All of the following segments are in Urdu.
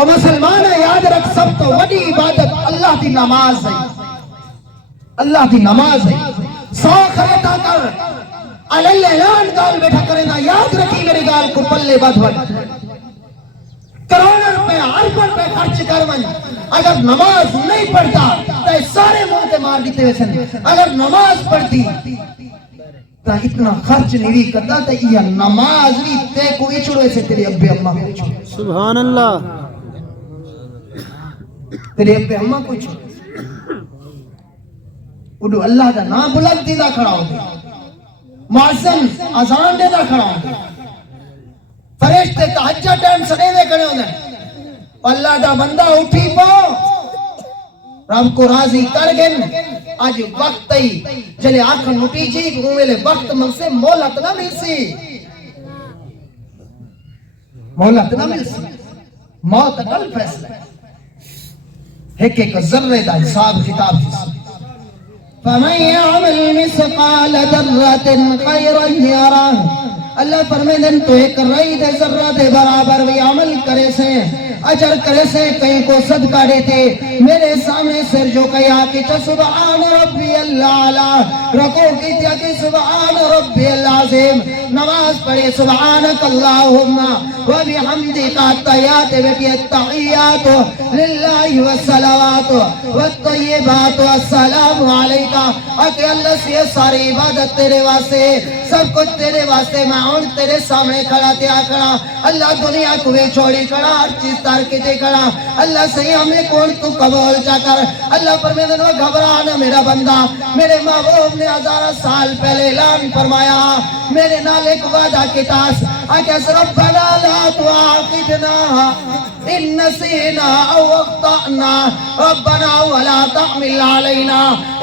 اور مسلمان یاد رکھ سب تو وڈی عبادت اللہ دی نماز ہے، اللہ دی نماز ہے۔ 100 خریتا کر علل اعلان گال بیٹھا کرے نا، یاد رکھی میری گال کو پلے بد وڈ کروڑ روپے اربوں روپے خرچ کر ون، اگر نماز نہیں پڑھتا تو سارے منہ تے مار دیتے ویسے، اگر نماز پڑھتی تو اتنا خرچ نہیں کرتا تو یہ نماز بھی تے کو اچھڑے سے تیرے ابے اماں کو اچھڑے، سبحان اللہ، تیرے ابے اماں کو اچھڑے اڈو اللہ دا نام بلند دیدہ کھڑا ہو گیا، معظم اذان دیدہ کھڑا ہو گیا، فرشتے تہجد ٹائم سنے دے کھڑے ہوندے، اللہ دا بندہ اٹھی پو رب کو راضی کر گن، آج وقت ہی جلے آنکھ نٹی جی گھومے وقت من سے مولت نہ مل سی، مولت نہ مل سی، موت کل فیصلہ ہے، ایک ایک ذرے دا حساب کتاب جس فَمَنْ يَعْمَلْ مِثْقَالَ ذَرَّةٍ خَيْرًا يَرَهُ، اللہ فرمائے دن تو ایک رئی دے ذرہ دے برابر بھی عمل کرے سے، اجر کرے سے، کہیں کو صدقہ دیتے، میرے سامنے سر جو کہا کہ سبحان ربی اللہ علیہ، رکو کی تیا کہ سبحان ربی اللہ عظیم، نماز پڑھے سبحانک اللہم و بحمدک التحیات و التحیات للہ والصلوات والطیبات والسلام علیکہ، کہ اللہ سے ساری عبادت تیرے واسطے، سب کچھ تیرے واسطے، میں اور تیرے سامنے کھڑا تیا کھڑا، اللہ دنیا کو بھی چھوڑی کھڑا، ہر چیز تار کے دے کھڑا، اللہ صحیح ہمیں کون تو قبول چا کر، اللہ فرمیدن وہ گھبرانا میرا بندہ، میرے محبوب نے 1000 سال پہلے اعلان فرمایا، میرے نالے کو وعدہ کی تاس، اکیس ربنا لا تعاقبنا ان نسینا او اخطأنا ربنا ولا تحمل علينا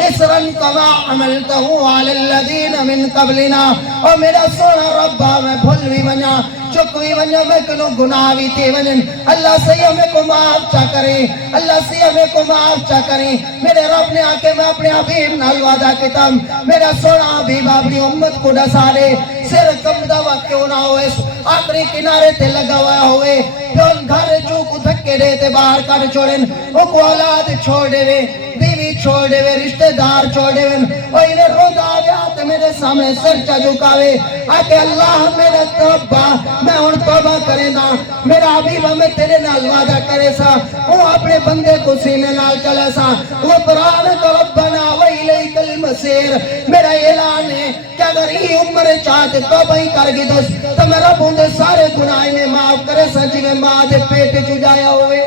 اسرا كما حملته على الذين من قبلنا، اور میرا سونا ربا میں بھول بھی ونیا، چک بھی ونیا، میں کنو گناہ بھی تے ونن، اللہ صحیح ہمیں کو معاف چا کریں، اللہ صحیح ہمیں کو معاف چا کریں، میرے رب نے آکے میں اپنے حبیب نال وعدہ کتم، میرا سونا حبیب اپنی امت کو ڈسا دے، سر کم دوا کیوں نہ ہوئے، آخری کنارے تے لگا ہوا ہوئے، پیون گھر چوک دھکے دیتے باہر کر چھوڑن، وہ کو اولاد چھوڑ دے وے، بیوی چھوڑ دے وے، رشتہ دار چھوڑ دے وے، وہ انہیں رو دا گیا تے میرے سامنے سر چا جھکاوے، آکے اللہ میرا ربا میں ان توبہ کرے نا، میرا حبیب ہمیں تیرے نال وعدہ کرے سا، وہ اپنے بندے کو سینے نال چلے سا، وہ قرآن کو ربنا وَإِلَيْكَ الْمَصِيرُ، میرا اعلان ہے کہ اگر ہی عمر چاہتے توبہ ہی کر گی دوست تو میں رب ہوں دے سارے گناہ میں معاف کرے سا، جی میں ماں دے پیٹ چو جایا ہوئے،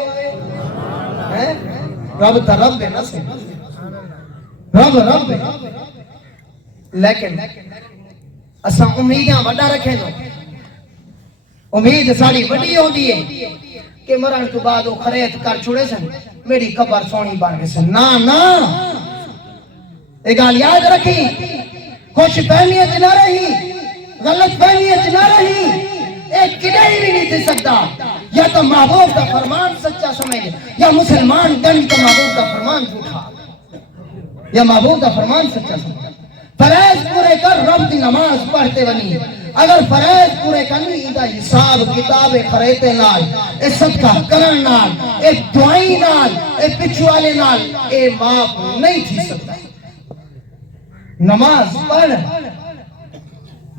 رب تا رب ہے نا سے، رب ہے، لیکن اساں امیدیاں وڈا رکھیں گا، امید ساری وڈی ہوندی ہے کہ مرن تو بعد وہ خرید کر چھوڑے سن میری قبر سونی بن گئے سن، نا نا، ایک گال یاد رکھی، خوش فہمیت نہ رہی، غلط فہمیت نہ رہی، ایک کدائی بھی نہیں دے سکتا، یا تو محبوب کا فرمان سچا سمجھ، یا مسلمان گن کا محبوب کا فرمان جھوٹا، یا محبوب کا فرمان سچا سمجھ، فرائض پورے کر رب دی نماز پڑھتے بنی، اگر فرائض پورے کرنی دا حساب کتاب خریتے نال، اے صدقہ کرن نال، اے دعائی نال، اے پچھوالے نال، اے معاف نہیں تھی سکتا، نماز پڑھ،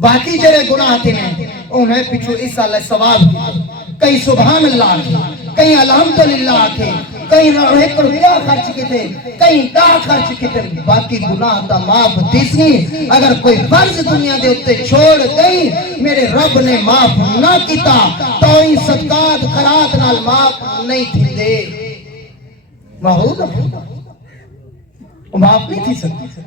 باقی جڑے گناہ تھے انہیں پچھو اس سال ثواب کی، کئی سبحان اللہ کی، کئی الحمدللہ کے، کئی ایک روپیہ خرچ کی تھے، کئی دا خرچ کی تھے، باقی گناہ تا معاف دیسنی، اگر کوئی فرض دنیا دے اتے چھوڑ گئی میرے رب نے معاف نہ کیتا تو ہی صدقات خیرات نال معاف نہیں تھی دے، معاف نہیں تھی سکتی،